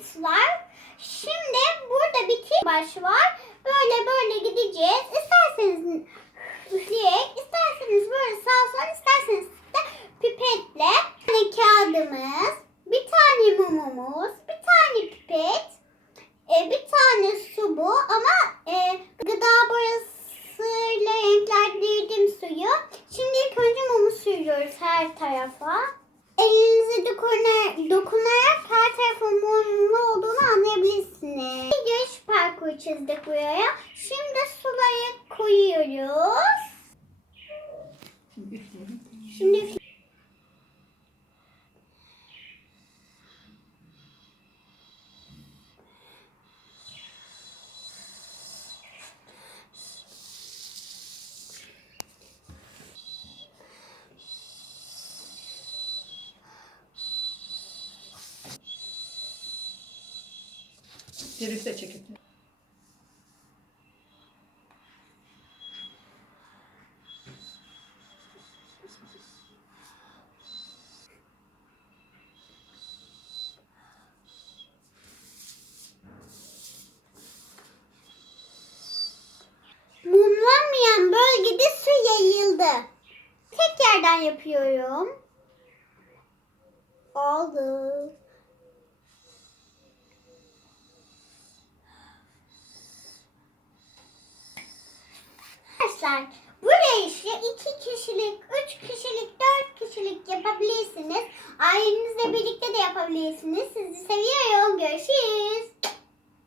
kurmuşlar. Şimdi burada bir baş var. Böyle böyle gideceğiz. İsterseniz üfleyerek, isterseniz böyle sağ sol, isterseniz de pipetle. Bir tane kağıdımız, bir tane mumumuz, bir tane pipet, e, bir tane su bu ama e, gıda boyasıyla renklendirdim suyu. Şimdi ilk önce mumu sürüyoruz her tarafa. Elinizi dokunarak çizdik buraya. Şimdi suları koyuyoruz. Şimdi Ceviz de çekip. Yapıyorum. Oldu. Arkadaşlar buraya işte iki kişilik, üç kişilik, dört kişilik yapabilirsiniz. Ailenizle birlikte de yapabilirsiniz. Sizi seviyorum. Görüşürüz.